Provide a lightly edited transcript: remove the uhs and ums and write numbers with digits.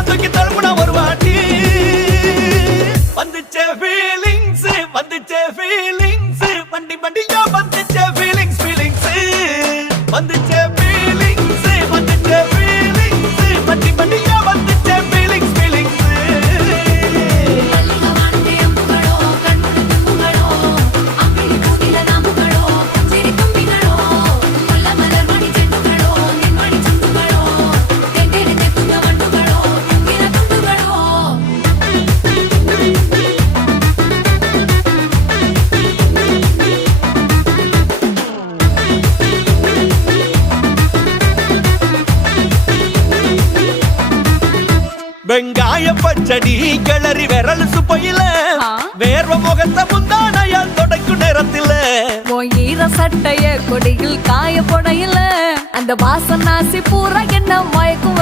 கண்ண தூக்கி தழுப்புனா ஒரு வாட்டி வந்துச்சே ஃபீலிங்ஸ் வந்துச்சே ஃபீலிங்ஸ் வண்டி வண்டியா வந்துச்சே ஃபீலிங்ஸ் ஃபீலிங்ஸ் வந்துச்சே ஃபீலிங்ஸ் வந்துச்சே ஃபீலிங்ஸ் வண்டி வண்டியா வந்துச்சே ஃபீலிங்ஸ் ஃபீலிங்ஸ் வெங்காய பச்சடி கிளறி விரல் சுப்பையில வேர்வ முகத்தை முந்தானையால் தொடக்கும் நேரத்தில் ஈர சட்டைய கொடியில் காய போடையில அந்த வாசனாசி பூரா என்ன மயக்குவ